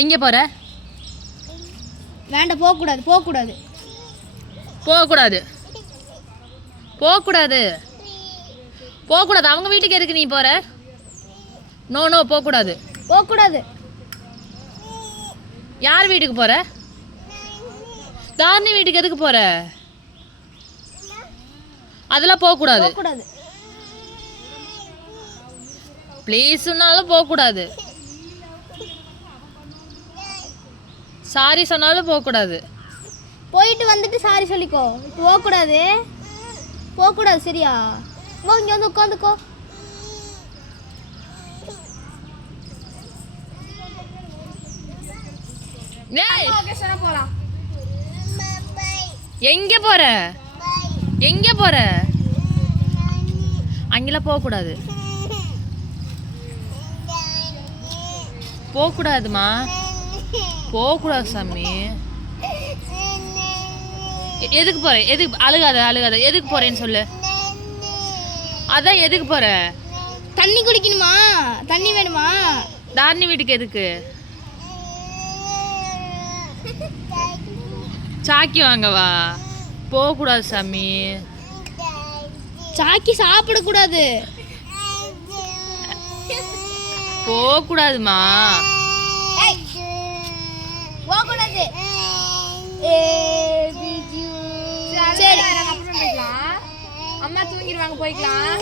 எங்க போற? வேண்டாம், போக கூடாது, போக கூடாது, போக கூடாது, போக கூடாது, போக கூடாது. அவங்க வீட்டுக்கு எதுக்கு நீ போற? நோ நோ, போக கூடாது, போக கூடாது. யார் வீட்டுக்கு போற? தாரணி வீட்டுக்கு எதுக்கு போற? அதெல்லாம் போக கூடாது, போக கூடாது. ப்ளீஸ் சொன்னாலும் போக கூடாது, சாரி சொன்னாலும் போக கூடாது. போயிட்டு வந்துட்டு சாரி சொல்லிக்கோ. போக கூடாது, போக கூடாது, சரியா? வா, இங்க வந்து உட்காந்துக்கோ. போலாம். எங்க போற? எங்க போற? அங்கெல்லாம் போக கூடாது, போக கூடாதுமா, போக கூடாது சாமி. எதுக்கு போற? எதுக்கு? அழுகாத அழுகாத. எதுக்கு போறேன்னு சொல்லு. அதான் எதுக்கு போற? தண்ணி குடிக்கணுமா? தண்ணி வேணுமா? தாரணி வீட்டுக்கு எதுக்கு? சாக்கி வாங்கவா? போக கூடாது சாமி. சாக்கி சாப்பிடக்கூடாது, போக கூடாதுமா. போக கூடாது. சரி, அம்மா தூங்கிடுவாங்க, போய்க்கலாம்.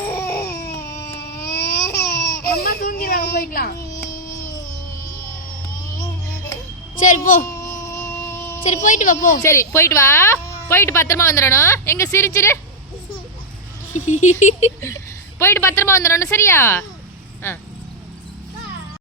அம்மா தூங்கிடுவாங்க, போய்க்கலாம். சரி போ. சரி போயிட்டு வா, போ. சரி போயிட்டு வா, போயிட்டு பத்திரமா வந்துடணும். எங்க சிரிச்சிரு, போயிட்டு பத்திரமா வந்துடணும், சரியா?